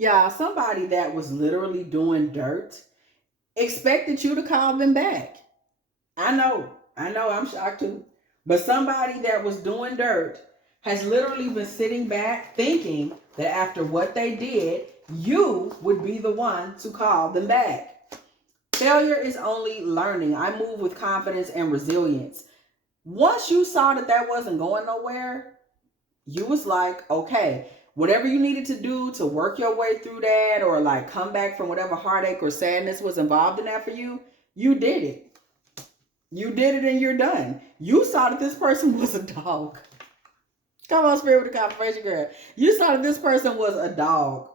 Yeah, somebody that was literally doing dirt expected you to call them back. I know, I'm shocked too. But somebody that was doing dirt has literally been sitting back thinking that after what they did, you would be the one to call them back. Failure is only learning. I move with confidence and resilience. Once you saw that that wasn't going nowhere, you was like, okay, whatever you needed to do to work your way through that or like come back from whatever heartache or sadness was involved in that for you did it. You did it and you're done. You saw that this person was a dog. Come on, spirit with the confirmation, girl. You saw that this person was a dog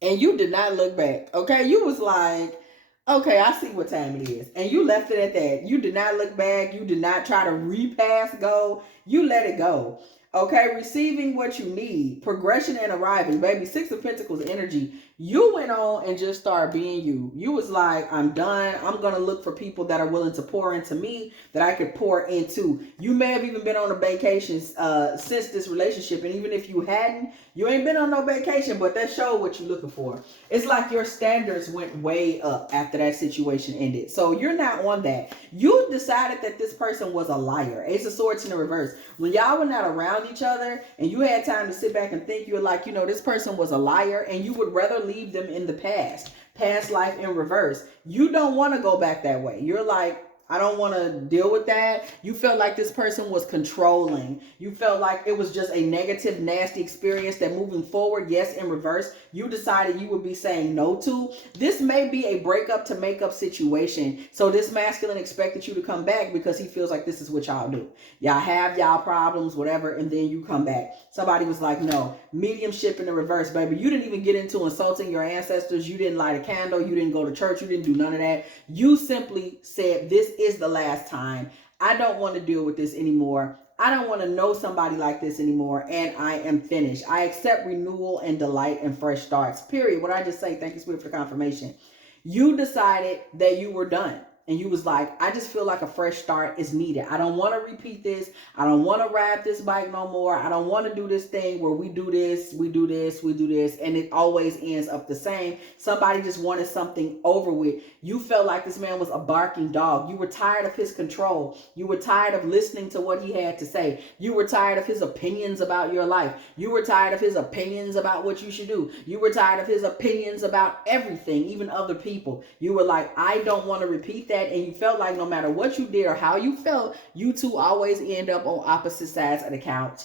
and you did not look back. Okay. You was like, okay, I see what time it is. And you left it at that. You did not look back. You did not try to repass go. You let it go. Okay, receiving what you need, progression and arriving, baby. Six of Pentacles energy. You went on and just started being you. You was like, I'm done. I'm going to look for people that are willing to pour into me, that I could pour into. You may have even been on a vacation since this relationship. And even if you hadn't, you ain't been on no vacation, but that showed what you're looking for. It's like your standards went way up after that situation ended. So you're not on that. You decided that this person was a liar. Ace of Swords in the reverse. When y'all were not around each other and you had time to sit back and think, you're like, this person was a liar, and you would rather leave them in the past life in reverse. You don't want to go back that way. You're like, I don't want to deal with that. You felt like this person was controlling. You felt like it was just a negative, nasty experience that moving forward, yes, in reverse, you decided you would be saying no to. This may be a breakup to make up situation. So this masculine expected you to come back because he feels like this is what y'all do. Y'all have y'all problems, whatever, and then you come back. Somebody was like, no, mediumship in the reverse, baby. You didn't even get into insulting your ancestors. You didn't light a candle. You didn't go to church. You didn't do none of that. You simply said, this is the last time. I don't want to deal with this anymore. I don't want to know somebody like this anymore, and I am finished. I accept renewal and delight and fresh starts. Period. What I just say, thank you, Spirit, for confirmation. You decided that you were done. And you was like, I just feel like a fresh start is needed. I don't want to repeat this. I don't want to ride this bike no more. I don't want to do this thing where we do this, we do this, we do this, and it always ends up the same. Somebody just wanted something over with. You felt like this man was a barking dog. You were tired of his control. You were tired of listening to what he had to say. You were tired of his opinions about your life. You were tired of his opinions about what you should do. You were tired of his opinions about everything, even other people. You were like, I don't want to repeat that. And you felt like no matter what you did or how you felt, you two always end up on opposite sides of the couch.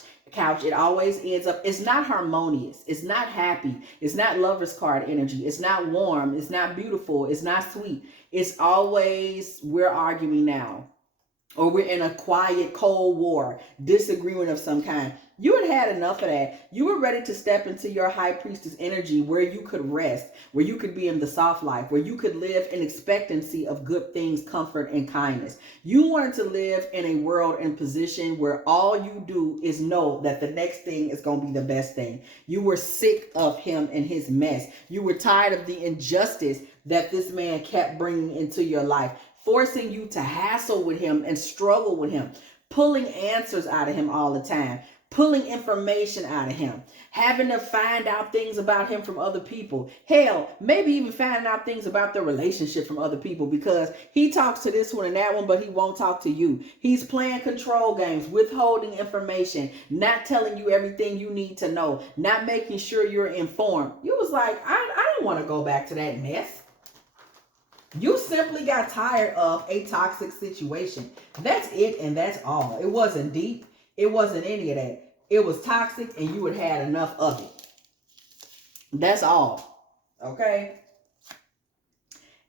It always ends up, it's not harmonious, it's not happy, it's not lover's card energy, it's not warm, it's not beautiful, it's not sweet. It's always, we're arguing now, or we're in a quiet cold war, disagreement of some kind. You had enough of that. You were ready to step into your high priestess energy, where you could rest, where you could be in the soft life, where you could live in expectancy of good things, comfort, and kindness. You wanted to live in a world and position where all you do is know that the next thing is going to be the best thing. You were sick of him and his mess. You were tired of the injustice that this man kept bringing into your life, forcing you to hassle with him and struggle with him, pulling answers out of him all the time, pulling information out of him, having to find out things about him from other people. Hell, maybe even finding out things about their relationship from other people, because he talks to this one and that one, but he won't talk to you. He's playing control games, withholding information, not telling you everything you need to know, not making sure you're informed. You was like, I don't want to go back to that mess. You simply got tired of a toxic situation. That's it, and that's all. It wasn't deep. It wasn't any of that. It was toxic, and you had had enough of it. That's all. Okay?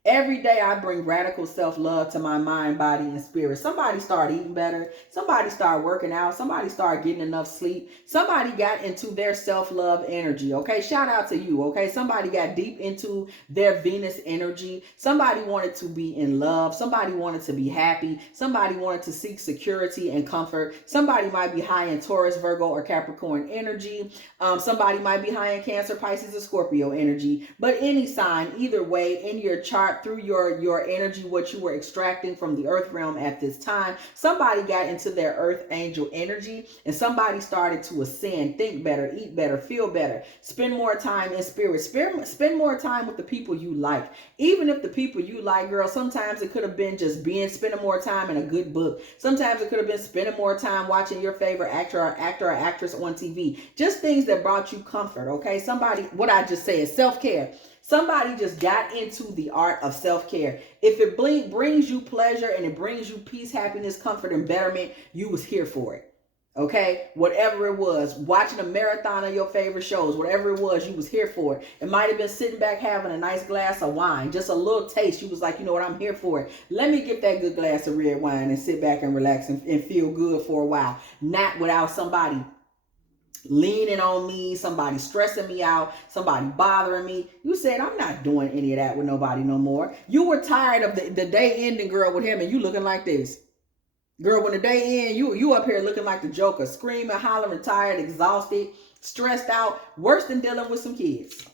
Every day I bring radical self-love to my mind, body, and spirit. Somebody start eating better. Somebody start working out. Somebody start getting enough sleep. Somebody got into their self-love energy. Okay, shout out to you. Okay, somebody got deep into their Venus energy. Somebody wanted to be in love. Somebody wanted to be happy. Somebody wanted to seek security and comfort. Somebody might be high in Taurus, Virgo, or Capricorn energy. Somebody might be high in Cancer, Pisces, or Scorpio energy. But any sign, either way, in your chart, start through your energy, what you were extracting from the earth realm at this time. Somebody got into their earth angel energy, and somebody started to ascend, think better, eat better, feel better, spend more time in spirit, spend more time with the people you like. Even if the people you like, girl, sometimes it could have been just spending more time in a good book. Sometimes it could have been spending more time watching your favorite actor or actress on TV. Just things that brought you comfort, okay? Somebody, what I just said, self-care. Somebody just got into the art of self-care. If it brings you pleasure and it brings you peace, happiness, comfort, and betterment, you was here for it. Okay, whatever it was, watching a marathon of your favorite shows, whatever it was, you was here for it. It might have been sitting back having a nice glass of wine, just a little taste. You was like, you know what, I'm here for it. Let me get that good glass of red wine and sit back and relax and feel good for a while. Not without somebody leaning on me, somebody stressing me out, somebody bothering me. You said, I'm not doing any of that with nobody no more. You were tired of the day ending, girl, with him, and you looking like this. Girl, when the day ends, you up here looking like the Joker, screaming, hollering, tired, exhausted, stressed out, worse than dealing with some kids.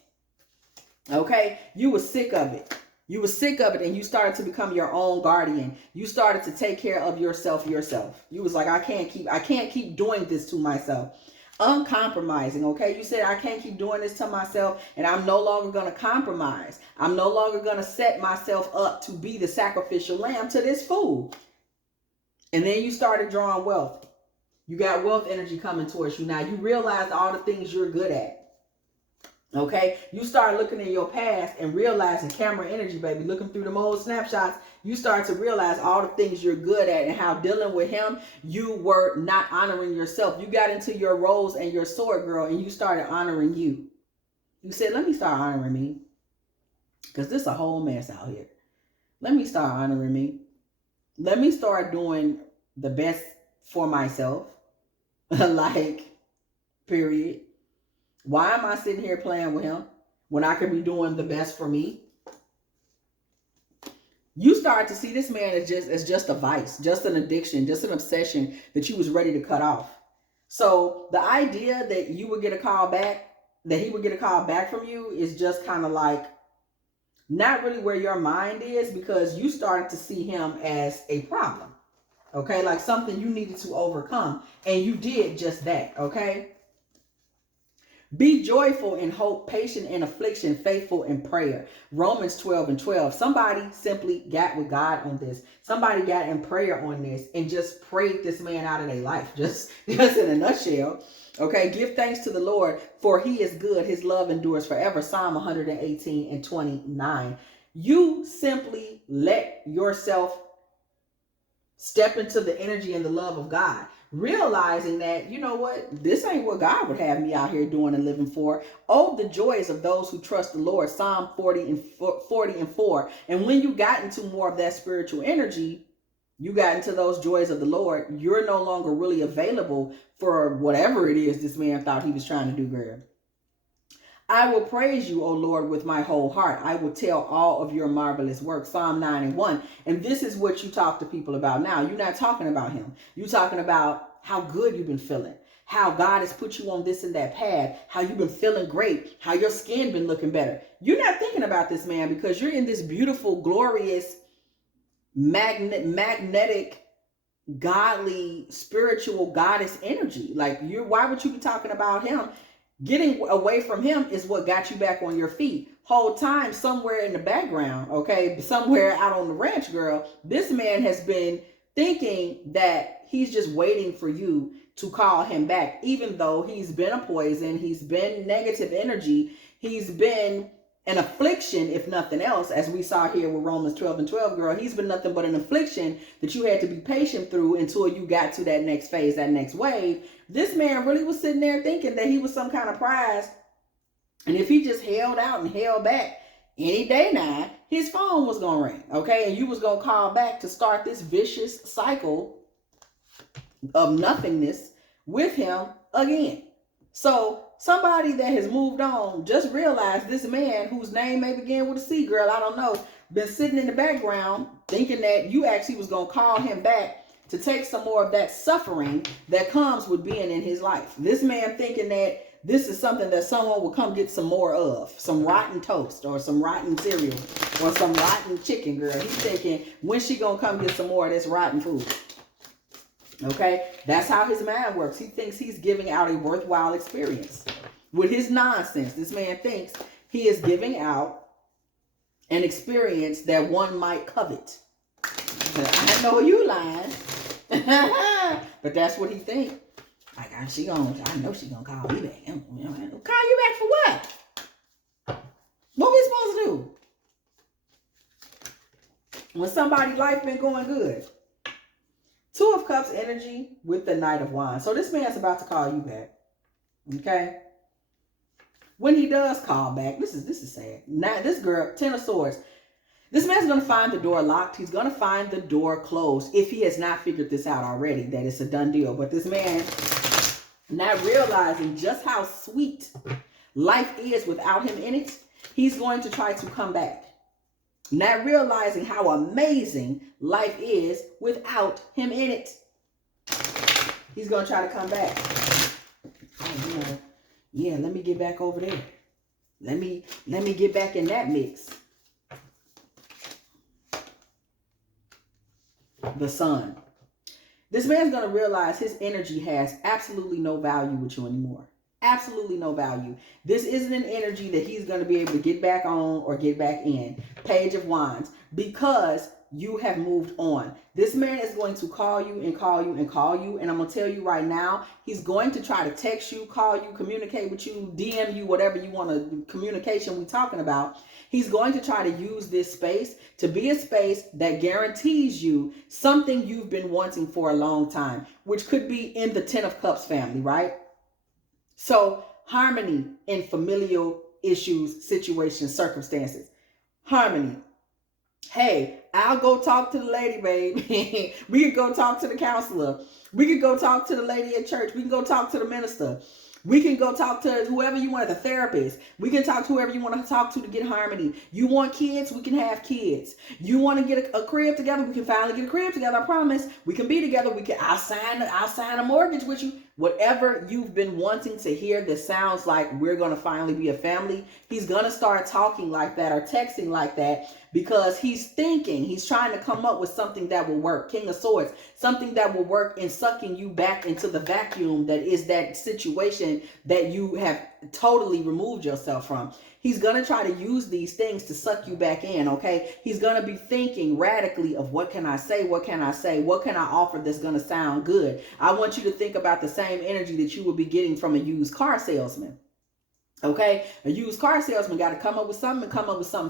Okay? You were sick of it. You were sick of it, and you started to become your own guardian. You started to take care of yourself. You was like, I can't keep doing this to myself. Uncompromising, okay? You said, I can't keep doing this to myself, and I'm no longer going to compromise. I'm no longer going to set myself up to be the sacrificial lamb to this fool. And then you started drawing wealth. You got wealth energy coming towards you. Now you realize all the things you're good at. Okay? You start looking in your past and realizing camera energy, baby, looking through them old snapshots, you start to realize all the things you're good at and how dealing with him, you were not honoring yourself. You got into your roles and your sword, girl, and you started honoring you. You said, let me start honoring me. Because this is a whole mess out here. Let me start honoring me. Let me start doing the best for myself. Like, period. Why am I sitting here playing with him when I could be doing the best for me? You start to see this man as just a vice, just an addiction, just an obsession that you was ready to cut off. So the idea that you would get a call back, that he would get a call back from you is just kind of like not really where your mind is, because you started to see him as a problem. Okay, like something you needed to overcome. And you did just that, okay? Be joyful in hope, patient in affliction, faithful in prayer. Romans 12:12. Somebody simply got with God on this. Somebody got in prayer on this and just prayed this man out of their life. Just in a nutshell. Okay, give thanks to the Lord, for he is good. His love endures forever. Psalm 118:29. You simply let yourself step into the energy and the love of God, realizing that, you know what, this ain't what God would have me out here doing and living for. Oh, the joys of those who trust the Lord. Psalm 40:4. And when you got into more of that spiritual energy, you got into those joys of the Lord, you're no longer really available for whatever it is this man thought he was trying to do, girl. I will praise you, O Lord, with my whole heart. I will tell all of your marvelous works. Psalm 9:1. And this is what you talk to people about now. You're not talking about him. You're talking about how good you've been feeling, how God has put you on this and that path, how you've been feeling great, how your skin been looking better. You're not thinking about this man because you're in this beautiful, glorious, magnetic, godly, spiritual goddess energy. Like, why would you be talking about him? Getting away from him is what got you back on your feet. Whole time, somewhere in the background, okay, somewhere out on the ranch, girl, this man has been thinking that he's just waiting for you to call him back, even though he's been a poison, he's been negative energy, he's been an affliction, if nothing else, as we saw here with Romans 12:12, girl. He's been nothing but an affliction that you had to be patient through until you got to that next phase, that next wave. This man really was sitting there thinking that he was some kind of prize. And if he just held out and held back any day now, his phone was going to ring, okay? And you was going to call back to start this vicious cycle of nothingness with him again. So somebody that has moved on just realized this man, whose name may begin with a C, girl, I don't know, been sitting in the background thinking that you actually was going to call him back to take some more of that suffering that comes with being in his life. This man thinking that this is something that someone will come get some more of. Some rotten toast or some rotten cereal or some rotten chicken, girl. He's thinking, when she gonna come get some more of this rotten food? Okay? That's how his mind works. He thinks he's giving out a worthwhile experience. With his nonsense, this man thinks he is giving out an experience that one might covet. I know you lying. But that's what he thinks. Like, I know she gonna call me back. Call you back for what? What we supposed to do? When somebody's life been going good. Two of Cups energy with the Knight of Wands. So this man's about to call you back. Okay? When he does call back, this is sad. Now, this girl, 10 of Swords. This man's going to find the door locked. He's going to find the door closed if he has not figured this out already, that it's a done deal. But this man, not realizing just how sweet life is without him in it, he's going to try to come back. Not realizing how amazing life is without him in it. He's going to try to come back. Oh, yeah, let me get back over there. Let me get back in that mix. The Sun. This man's going to realize his energy has absolutely no value with you anymore. Absolutely no value. This isn't an energy that he's going to be able to get back on or get back in. Page of Wands. Because you have moved on. This man is going to call you and call you and call you. And I'm going to tell you right now, he's going to try to text you, call you, communicate with you, DM you, whatever you want to, communication we're talking about. He's going to try to use this space to be a space that guarantees you something you've been wanting for a long time, which could be in the 10 of Cups family, right? So harmony in familial issues, situations, circumstances. Harmony. Hey, I'll go talk to the lady, babe. We could go talk to the counselor. We could go talk to the lady at church. We can go talk to the minister. We can go talk to whoever you want, the therapist. We can talk to whoever you want to talk to get harmony. You want kids? We can have kids. You want to get a crib together? We can finally get a crib together. I promise. We can be together. I'll sign a mortgage with you. Whatever you've been wanting to hear that sounds like we're going to finally be a family, he's going to start talking like that or texting like that because he's trying to come up with something that will work. King of Swords, something that will work in sucking you back into the vacuum that is that situation that you have totally removed yourself from. He's going to try to use these things to suck you back in, okay? He's going to be thinking radically of what can I say? What can I say? What can I offer that's going to sound good? I want you to think about the same energy that you would be getting from a used car salesman. Okay? A used car salesman got to come up with something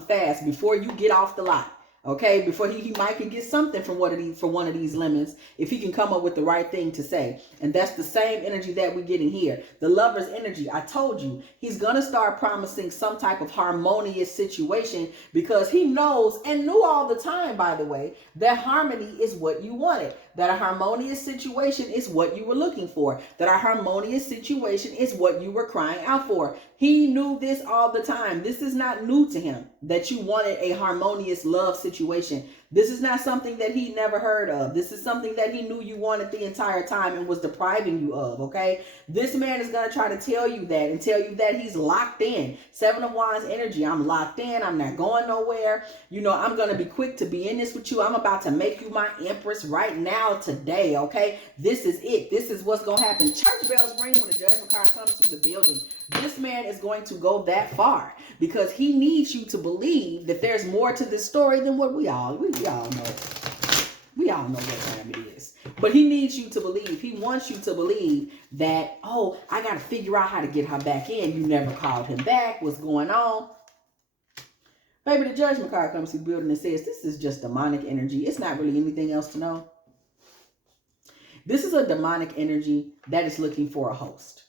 fast before you get off the lot. Okay, before he might can get something from one of these lemons if he can come up with the right thing to say. And that's the same energy that we're getting here. The Lover's energy, I told you, he's going to start promising some type of harmonious situation because he knows and knew all the time, by the way, that harmony is what you wanted. That a harmonious situation is what you were looking for. That a harmonious situation is what you were crying out for. He knew this all the time. This is not new to him, that you wanted a harmonious love situation. This is not something that he never heard of. This is something that he knew you wanted the entire time and was depriving you of, okay? This man is going to try to tell you that and tell you that he's locked in. 7 of Wands energy. I'm locked in. I'm not going nowhere. You know, I'm going to be quick to be in this with you. I'm about to make you my empress right now, today, okay? This is it. This is what's going to happen. Church bells ring when the judgment card comes to the building. This man is going to go that far because he needs you to believe that there's more to this story than what we all know. We all know what time it is. But he needs you to believe. He wants you to believe that, oh, I got to figure out how to get her back in. You never called him back. What's going on? Baby, the judgment card comes to the building and says, this is just demonic energy. It's not really anything else to know. This is a demonic energy that is looking for a host.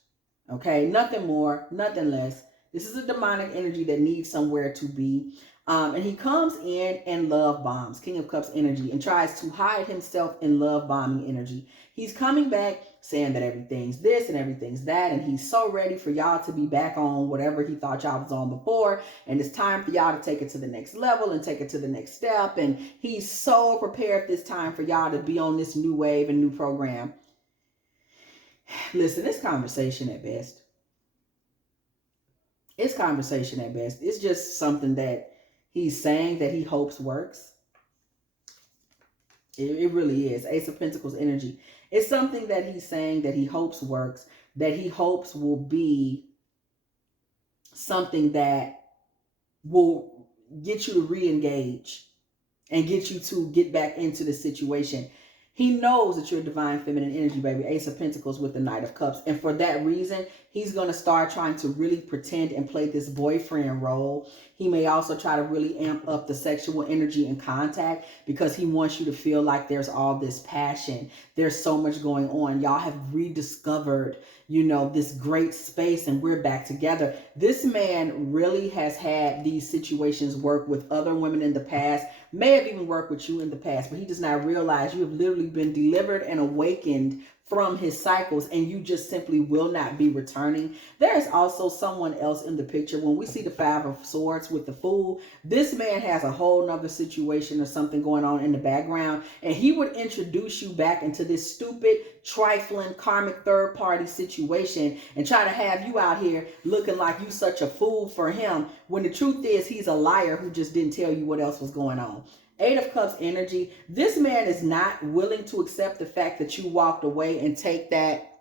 Okay, nothing more, nothing less. This is a demonic energy that needs somewhere to be. And he comes in and love bombs, King of Cups energy, and tries to hide himself in love bombing energy. He's coming back saying that everything's this and everything's that. And he's so ready for y'all to be back on whatever he thought y'all was on before. And it's time for y'all to take it to the next level and take it to the next step. And he's so prepared this time for y'all to be on this new wave and new program. Listen, it's conversation at best. It's conversation at best. It's just something that he's saying that he hopes works. It really is. Ace of Pentacles energy. It's something that he's saying that he hopes works, that he hopes will be something that will get you to re-engage and get you to get back into the situation. He knows that you're divine feminine energy, baby. Ace of Pentacles with the Knight of Cups. And for that reason, he's going to start trying to really pretend and play this boyfriend role. He may also try to really amp up the sexual energy and contact because he wants you to feel like there's all this passion. There's so much going on. Y'all have rediscovered, you know, this great space and we're back together. This man really has had these situations work with other women in the past, may have even worked with you in the past, but he does not realize you have literally been delivered and awakened from his cycles and you just simply will not be returning. There is also someone else in the picture. When we see the Five of Swords with the Fool, this man has a whole nother situation or something going on in the background, and he would introduce you back into this stupid, trifling, karmic third party situation and try to have you out here looking like you such a fool for him, when the truth is he's a liar who just didn't tell you what else was going on. Eight of Cups energy. This man is not willing to accept the fact that you walked away and take that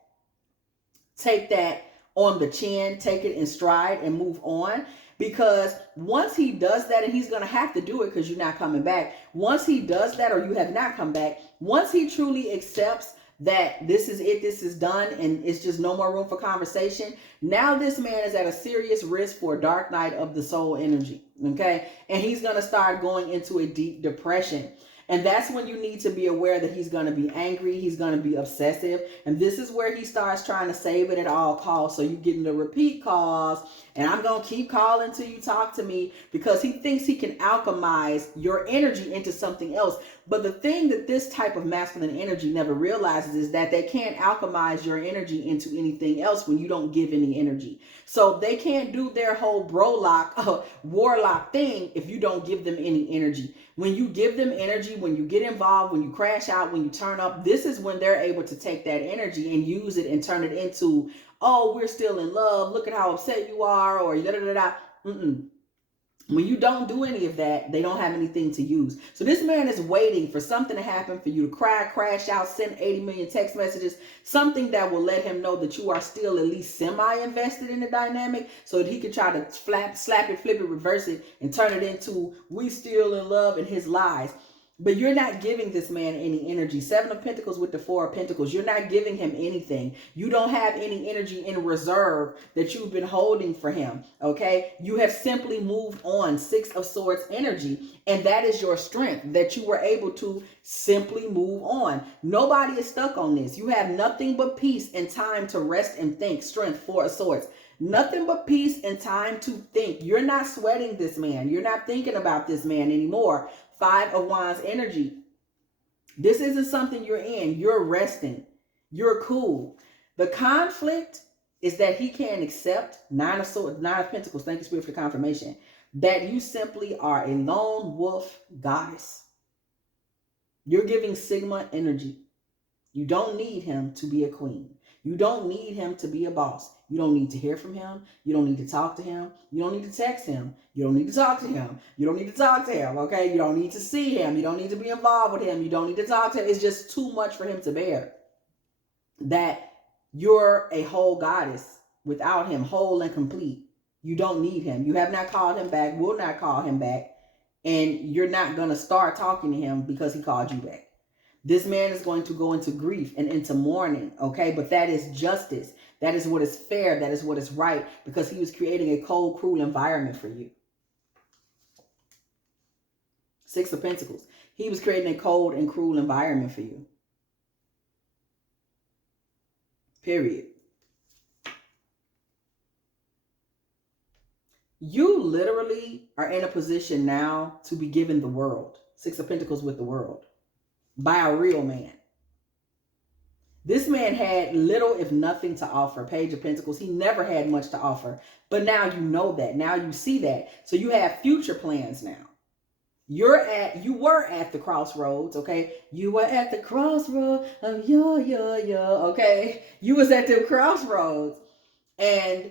on the chin, take it in stride and move on. Because once he does that, and he's going to have to do it because you're not coming back. Once he does that, or you have not come back, once he truly accepts that this is it, this is done, and it's just no more room for conversation, now this man is at a serious risk for a dark night of the soul energy, okay? And he's going to start going into a deep depression. And that's when you need to be aware that he's going to be angry, he's going to be obsessive, and this is where he starts trying to save it at all costs. So you're getting the repeat calls, and I'm going to keep calling till you talk to me, because he thinks he can alchemize your energy into something else. But the thing that this type of masculine energy never realizes is that they can't alchemize your energy into anything else when you don't give any energy. So they can't do their whole brolock, warlock thing if you don't give them any energy. When you give them energy, when you get involved, when you crash out, when you turn up, this is when they're able to take that energy and use it and turn it into, oh, we're still in love, look at how upset you are, or da da da da. When you don't do any of that, they don't have anything to use. So this man is waiting for something to happen for you to cry, crash out, send 80 million text messages, something that will let him know that you are still at least semi-invested in the dynamic, so that he can try to slap it, flip it, reverse it, and turn it into we still in love and his lies. But you're not giving this man any energy. Seven of Pentacles with the Four of Pentacles. You're not giving him anything. You don't have any energy in reserve that you've been holding for him. Okay? You have simply moved on. Six of Swords energy. And that is your strength, that you were able to simply move on. Nobody is stuck on this. You have nothing but peace and time to rest and think. Strength, Four of Swords. Nothing but peace and time to think. You're not sweating this man. You're not thinking about this man anymore. Five of Wands energy. This isn't something you're in. You're resting. You're cool. The conflict is that he can't accept, Nine of Pentacles, thank you, Spirit, for the confirmation, that you simply are a lone wolf goddess. You're giving Sigma energy. You don't need him to be a queen. You don't need him to be a boss. You don't need to hear from him. You don't need to talk to him. You don't need to text him. You don't need to talk to him. You don't need to talk to him, okay? You don't need to see him. You don't need to be involved with him. You don't need to talk to him. It's just too much for him to bear. That you're a whole goddess without him, whole and complete. You don't need him. You have not called him back, will not call him back, and you're not going to start talking to him because he called you back. This man is going to go into grief and into mourning, okay? But that is justice. That is what is fair. That is what is right, because he was creating a cold, cruel environment for you. Six of Pentacles. He was creating a cold and cruel environment for you. Period. You literally are in a position now to be given the world. Six of Pentacles with the world. By a real man. This man had little, if nothing, to offer. Page of Pentacles. He never had much to offer. But now you know that. Now you see that. So you have future plans now. You were at the crossroads, okay? You were at the crossroads of okay? You was at the crossroads. And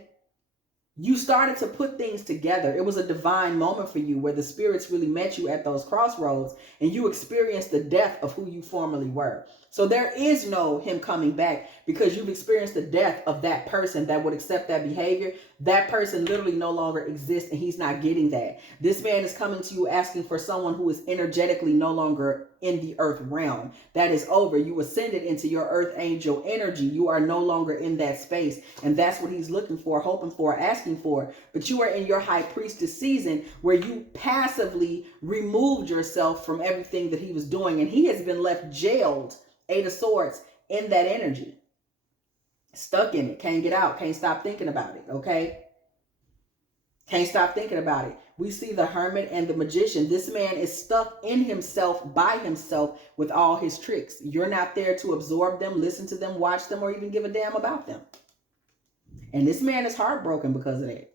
You started to put things together. It was a divine moment for you where the spirits really met you at those crossroads and you experienced the death of who you formerly were. So there is no him coming back because you've experienced the death of that person that would accept that behavior. That person literally no longer exists and he's not getting that. This man is coming to you asking for someone who is energetically no longer in the earth realm. That is over. You ascended into your earth angel energy. You are no longer in that space. And that's what he's looking for, hoping for, asking for. But you are in your high priestess season where you passively removed yourself from everything that he was doing. And he has been left jailed, Eight of Swords, in that energy. Stuck in it. Can't get out. Can't stop thinking about it. Okay? Can't stop thinking about it. We see the Hermit and the Magician. This man is stuck in himself, by himself, with all his tricks. You're not there to absorb them, listen to them, watch them, or even give a damn about them. And this man is heartbroken because of that.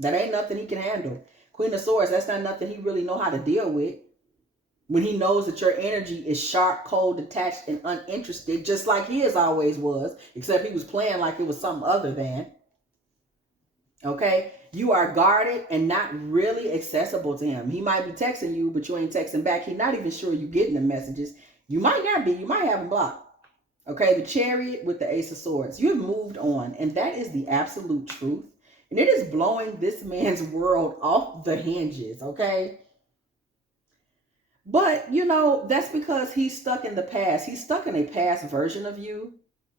That ain't nothing he can handle. Queen of Swords, that's not nothing he really know how to deal with. When he knows that your energy is sharp, cold, detached, and uninterested, just like his always was, except he was playing like it was something other than. Okay? You are guarded and not really accessible to him. He might be texting you, but you ain't texting back. He's not even sure you're getting the messages. You might not be. You might have him blocked. Okay? The Chariot with the Ace of Swords. You have moved on, and that is the absolute truth. And it is blowing this man's world off the hinges, okay? But, you know, that's because he's stuck in the past. He's stuck in a past version of you.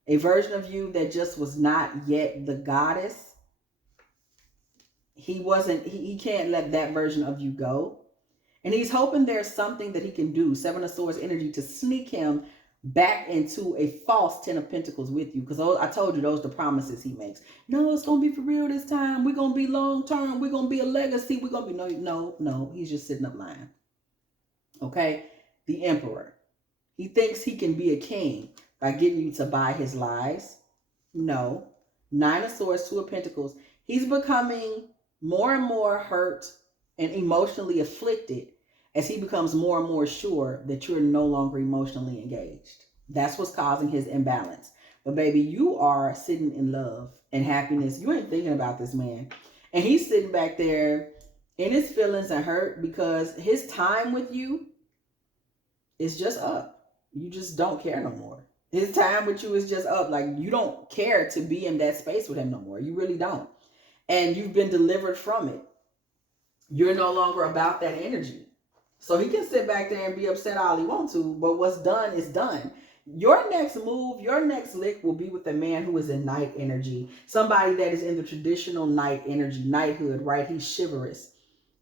A version of you that just was not yet the goddess. He can't let that version of you go. And he's hoping there's something that he can do, Seven of Swords energy, to sneak him back into a false Ten of Pentacles with you. Because I told you those are the promises he makes. No, it's going to be for real this time. We're going to be long term. We're going to be a legacy. We're going to be, no. He's just sitting up lying. Okay? The Emperor. He thinks he can be a king by getting you to buy his lies. No. Nine of Swords, Two of Pentacles. He's becoming more and more hurt and emotionally afflicted as he becomes more and more sure that you're no longer emotionally engaged. That's what's causing his imbalance. But baby, you are sitting in love and happiness. You ain't thinking about this man. And he's sitting back there in his feelings and hurt because his time with you is just up. You just don't care no more. His time with you is just up. Like, you don't care to be in that space with him no more. You really don't. And you've been delivered from it. You're no longer about that energy. So he can sit back there and be upset all he wants to, but what's done is done. Your next move, your next lick will be with a man who is in knight energy. Somebody that is in the traditional knight energy, knighthood, right? He's chivalrous.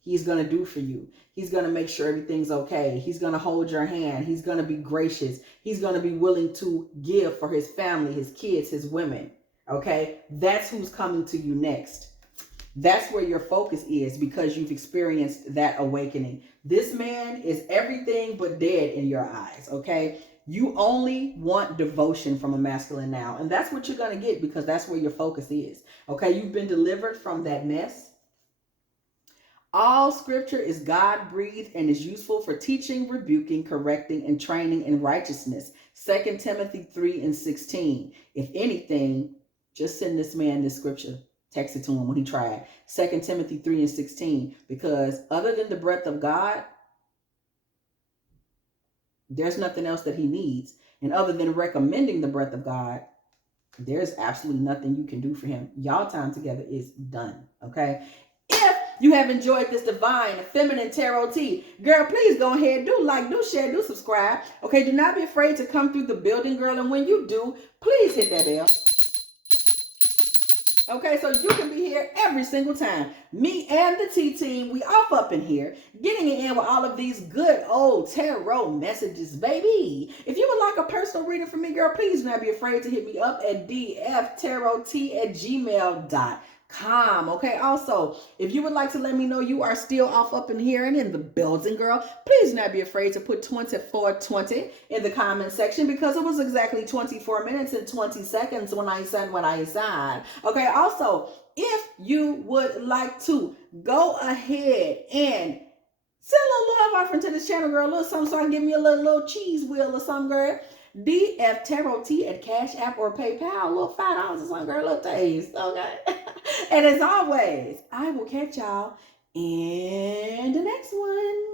He's going to do for you. He's going to make sure everything's okay. He's going to hold your hand. He's going to be gracious. He's going to be willing to give for his family, his kids, his women. Okay? That's who's coming to you next. That's where your focus is because you've experienced that awakening. This man is everything but dead in your eyes, okay? You only want devotion from a masculine now. And that's what you're going to get because that's where your focus is, okay? You've been delivered from that mess. All scripture is God-breathed and is useful for teaching, rebuking, correcting, and training in righteousness. 2 Timothy 3:16. If anything, just send this man this scripture. Text it to him when he tried. 2 Timothy 3:16. Because other than the breath of God, there's nothing else that he needs. And other than recommending the breath of God, there's absolutely nothing you can do for him. Y'all time together is done. Okay? If you have enjoyed this divine feminine tarot tea, girl, please go ahead, do like, do share, do subscribe. Okay? Do not be afraid to come through the building, girl. And when you do, please hit that bell. Okay, so you can be here every single time. Me and the T-Team, we off up in here, getting it in with all of these good old tarot messages, baby. If you would like a personal reading from me, girl, please do not be afraid to hit me up at dftarottea@gmail.com. Okay, also, if you would like to let me know you are still off up in here and in the building, girl, please do not be afraid to put 2420 in the comment section because it was exactly 24 minutes and 20 seconds when I said what I said. Okay, also, if you would like to go ahead and send a little love offering to this channel, girl, a little something so I can give me a little cheese wheel or something, girl. dftarottea at Cash App or PayPal. A little $5 or something, girl. A little taste. Okay. And as always, I will catch y'all in the next one.